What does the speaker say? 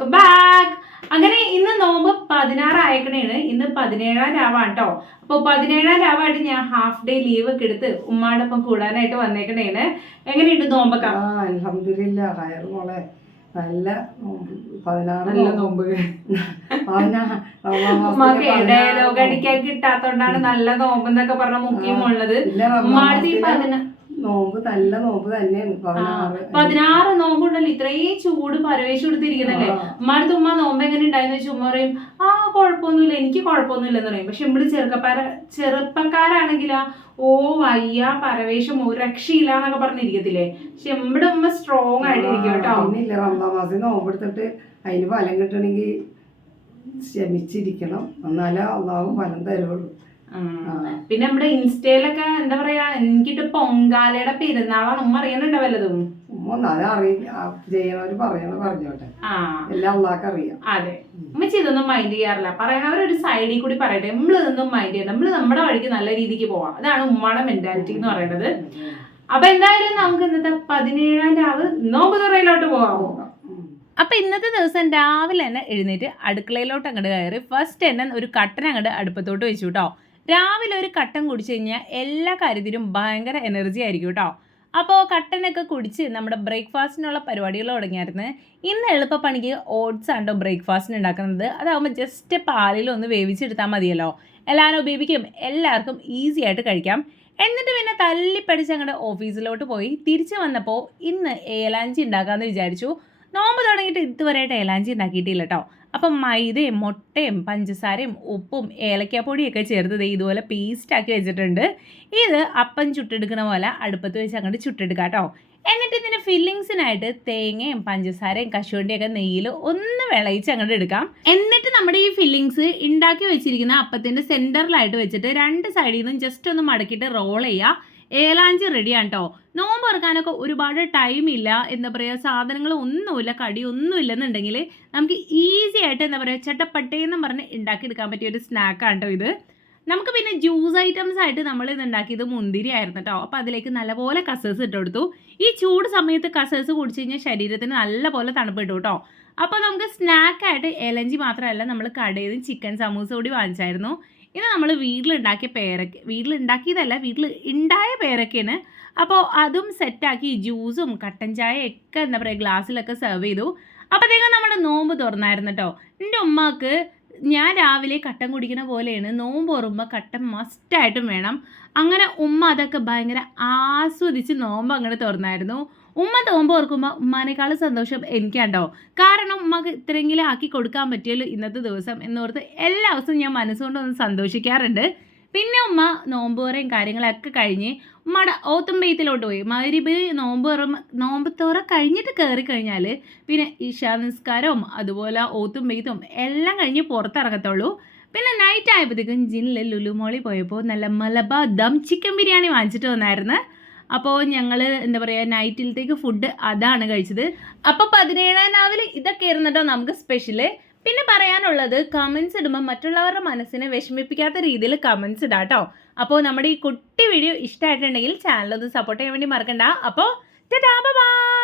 Welcome back അങ്ങനെ ഇന്ന് നോമ്പ് പതിനാറായക്കണേണ്. ഇന്ന് പതിനേഴാം രാവാണ് കേട്ടോ അപ്പോൾ പതിനേഴാം രാവായിട്ട് ഞാൻ ഹാഫ് ഡേ ലീവ് ഒക്കെ എടുത്ത് ഉമ്മാടൊപ്പം കൂടാനായിട്ട് വന്നേക്കണേണ്. എങ്ങനെയുണ്ട് നോമ്പൊക്കെ? ഹയർ മോളെ. നല്ല നോമ്പ്. പതിനാറ് നല്ല നോമ്പ്. പതിനാറ് അടിക്കാൻ കിട്ടാത്തോണ്ടാണ് നല്ല നോമ്പ് എന്നൊക്കെ പറഞ്ഞ മുഖ്യമുള്ളത് ഉമ്മാടത്ത് ഈ പതിന നോമ്പ് നല്ല നോമ്പ് തന്നെയാണ് പതിനാറ് നോമ്പുണ്ടല്ലോ ഇത്രയും ചൂട് പരവേശം എടുത്തിരിക്കണല്ലേ ആ. ഉമ്മാടുത്ത് ഉമ്മ നോമ്പ് എങ്ങനെ ഉണ്ടായെന്ന് വെച്ചാൽ ഉമ്മ പറയും ആ കുഴപ്പമൊന്നുമില്ല എനിക്ക് കുഴപ്പമൊന്നുമില്ല എന്ന് പറയും. പക്ഷെ നമ്മൾ ചെറുക്കപ്പാര ചെറുപ്പക്കാരാണെങ്കിലാ ഓ വയ്യ പരവേശം ഒരു രക്ഷയില്ല എന്നൊക്കെ പറഞ്ഞിരിക്കത്തില്ലേ? പക്ഷെ നമ്മുടെ ഉമ്മ സ്ട്രോങ് ആയിട്ടിരിക്കും കേട്ടോ. ഒന്നില്ല ഒന്നാം മാസം നോമ്പ് എടുത്തിട്ട് അതിന് ഫലം കിട്ടണമെങ്കിൽ ശ്രമിച്ചിരിക്കണം. എന്നാലേ അള്ളാഹു ഫലം തരുള്ളൂ. പിന്നെ നമ്മുടെ ഇൻസ്റ്റയിലൊക്കെ എന്താ പറയാ എനിക്കിട്ട് പൊങ്കാലയുടെ പെരുന്നാളാണ് ഉമ്മ അറിയണുണ്ടോ വല്ലതും? അതെ. ഉമ്മച്ചി ഇതൊന്നും മൈൻഡ് ചെയ്യാറില്ല. പറയണവരൊരു സൈഡിൽ കൂടി പറയട്ടെ. നമ്മൾ ഇതൊന്നും മൈൻഡ് ചെയ്യണം നമ്മൾ നമ്മുടെ വഴിക്ക് നല്ല രീതിക്ക് പോവാം. അതാണ് ഉമ്മയുടെ മെന്റാലിറ്റി എന്ന് പറയുന്നത് അപ്പൊ എന്തായാലും നമുക്ക് ഇന്നത്തെ പതിനേഴാം രാവ് നോമ്പ് തുറയിലോട്ട് പോവാം. അപ്പൊ ഇന്നത്തെ ദിവസം രാവിലെ തന്നെ എഴുന്നേറ്റ് അടുക്കളയിലോട്ട് അങ്ങോട്ട് കയറി ഫസ്റ്റ് തന്നെ ഒരു കട്ടൻ അങ്ങോട്ട് അടുപ്പത്തോട്ട് വെച്ചു കേട്ടോ രാവിലെ ഒരു കട്ടൻ കുടിച്ചു കഴിഞ്ഞാൽ എല്ലാ കാര്യത്തിലും ഭയങ്കര എനർജി ആയിരിക്കും കേട്ടോ അപ്പോൾ കട്ടനൊക്കെ കുടിച്ച് നമ്മുടെ ബ്രേക്ക്ഫാസ്റ്റിനുള്ള പരിപാടികൾ തുടങ്ങിയായിരുന്നു. ഇന്ന് എളുപ്പപ്പണിക്ക് ഓട്സ് ആണ്ടോ ബ്രേക്ക്ഫാസ്റ്റിന് ഉണ്ടാക്കുന്നത്? അതാകുമ്പോൾ ജസ്റ്റ് പാലിൽ ഒന്ന് വേവിച്ചെടുത്താൽ മതിയല്ലോ. എല്ലാവരും ഉപയോഗിക്കും എല്ലാവർക്കും ഈസി ആയിട്ട് കഴിക്കാം. എന്നിട്ട് പിന്നെ തല്ലിപ്പടിച്ച് അങ്ങോട്ട് ഓഫീസിലോട്ട് പോയി. തിരിച്ചു വന്നപ്പോൾ ഇന്ന് ഏലാഞ്ചി ഉണ്ടാക്കാമെന്ന് വിചാരിച്ചു. നോമ്പ് തുടങ്ങിയിട്ട് ഇതുവരെയായിട്ട് ഏലാഞ്ചി ഉണ്ടാക്കിയിട്ടില്ല കേട്ടോ അപ്പം മൈദയും മുട്ടയും പഞ്ചസാരയും ഉപ്പും ഏലക്കാപ്പൊടിയൊക്കെ ചേർത്ത് ഇതുപോലെ പേസ്റ്റാക്കി വെച്ചിട്ടുണ്ട്. ഇത് അപ്പം ചുട്ടെടുക്കുന്ന പോലെ അടുപ്പത്ത് വെച്ച് അങ്ങോട്ട് ചുട്ടെടുക്കാം കേട്ടോ എന്നിട്ട് ഇതിന് ഫില്ലിങ്സിനായിട്ട് തേങ്ങയും പഞ്ചസാരയും കശുവണ്ടിയൊക്കെ നെയ്യിൽ ഒന്ന് വിളയിച്ച് അങ്ങോട്ട് എടുക്കാം. എന്നിട്ട് നമ്മുടെ ഈ ഫില്ലിങ്സ് ഉണ്ടാക്കി വെച്ചിരിക്കുന്ന അപ്പത്തിന്റെ സെന്ററിലായിട്ട് വെച്ചിട്ട് രണ്ട് സൈഡിൽ നിന്നും ജസ്റ്റ് ഒന്ന് മടക്കിയിട്ട് റോൾ ചെയ്യുക ഏലാഞ്ചി റെഡിയാണ് കേട്ടോ നോമ്പ് തുറക്കാനൊക്കെ ഒരുപാട് ടൈം ഇല്ല. എന്താ പറയുക സാധനങ്ങൾ ഒന്നുമില്ല കടി ഒന്നുമില്ലെന്നുണ്ടെങ്കിൽ നമുക്ക് ഈസി ആയിട്ട് എന്താ പറയുക ചട്ടപ്പട്ടേന്ന് പറഞ്ഞ് ഉണ്ടാക്കിയെടുക്കാൻ പറ്റിയ ഒരു സ്നാക്കാണ് കേട്ടോ ഇത്. നമുക്ക് പിന്നെ ജ്യൂസ് ഐറ്റംസ് ആയിട്ട് നമ്മൾ ഇത് ഉണ്ടാക്കിയത് മുന്തിരി ആയിരുന്നു കേട്ടോ അപ്പോൾ അതിലേക്ക് നല്ലപോലെ കസേഴ്സ് ഇട്ട് കൊടുത്തു. ഈ ചൂട് സമയത്ത് കസേഴ്സ് കുടിച്ച് കഴിഞ്ഞാൽ ശരീരത്തിന് നല്ലപോലെ തണുപ്പ് കിട്ടും കേട്ടോ അപ്പോൾ നമുക്ക് സ്നാക്കായിട്ട് ഇലഞ്ചി മാത്രമല്ല നമ്മൾ കടയിൽ നിന്ന് ചിക്കൻ സമൂസ കൂടി വാങ്ങിച്ചായിരുന്നു. ഇത് നമ്മൾ വീട്ടിലുണ്ടാക്കിയ പേരക്ക വീട്ടിലുണ്ടാക്കിയതല്ല വീട്ടിൽ ഉണ്ടായ പേരക്കയാണ് അപ്പോൾ അതും സെറ്റാക്കി ജ്യൂസും കട്ടൻ ചായ ഒക്കെ എന്താ പറയുക ഗ്ലാസ്സിലൊക്കെ സെർവ് ചെയ്തു. അപ്പോഴത്തേക്കും നമ്മുടെ നോമ്പ് തുറന്നായിരുന്നു കേട്ടോ എന്റെ ഉമ്മക്ക് ഞാൻ രാവിലെ കട്ടൻ കുടിക്കുന്ന പോലെയാണ് നോമ്പ് ഓർമ്മ കട്ടൻ മസ്റ്റായിട്ടും വേണം. അങ്ങനെ ഉമ്മ അതൊക്കെ ഭയങ്കര ആസ്വദിച്ച് നോമ്പ് അങ്ങനെ തുറന്നായിരുന്നു. ഉമ്മ നോമ്പ് ഓർക്കുമ്പോൾ ഉമ്മാനേക്കാളും സന്തോഷം എനിക്കാണ്ടോ. കാരണം ഉമ്മക്ക് ഇത്രയെങ്കിലും ആക്കി കൊടുക്കാൻ പറ്റിയല്ലോ ഇന്നത്തെ ദിവസം എന്നോർത്ത് എല്ലാ ദിവസവും ഞാൻ മനസ്സുകൊണ്ട് ഒന്ന് സന്തോഷിക്കാറുണ്ട്. പിന്നെ ഉമ്മ നോമ്പ് തുറയും കാര്യങ്ങളൊക്കെ കഴിഞ്ഞ് ഉമ്മയുടെ ഓത്തുമ്പെയ്ത്തിലോട്ട് പോയി. മരിബ് നോമ്പ് തുറ നോമ്പ് തുറ കഴിഞ്ഞിട്ട് കയറി കഴിഞ്ഞാൽ പിന്നെ ഈശാ നിസ്കാരവും അതുപോലെ ഓത്തും പെയ്ത്തും എല്ലാം കഴിഞ്ഞ് പുറത്തിറങ്ങത്തുള്ളൂ. പിന്നെ നൈറ്റ് ആയപ്പോഴത്തേക്കും ജിന്നിൽ ലുലുമോളി പോയപ്പോൾ നല്ല മലബാർ ദം ചിക്കൻ ബിരിയാണി വാങ്ങിച്ചിട്ട് വന്നായിരുന്നു. അപ്പോൾ ഞങ്ങൾ എന്താ പറയുക നൈറ്റിലത്തേക്ക് ഫുഡ് അതാണ് കഴിച്ചത്. അപ്പോൾ പതിനേഴാം രാവിലെ ഇതൊക്കെ ആയിരുന്നു കേട്ടോ നമുക്ക് സ്പെഷ്യൽ പിന്നെ പറയാനുള്ളത് കമൻസ് ഇടുമ്പോൾ മറ്റുള്ളവരുടെ മനസ്സിനെ വിഷമിപ്പിക്കാത്ത രീതിയിൽ കമൻസ് ഇടാം കേട്ടോ അപ്പോൾ നമ്മുടെ ഈ കുട്ടി വീഡിയോ ഇഷ്ടമായിട്ടുണ്ടെങ്കിൽ ചാനൽ ഒന്ന് സപ്പോർട്ട് ചെയ്യാൻ വേണ്ടി മറക്കണ്ട. അപ്പോൾ ബൈ.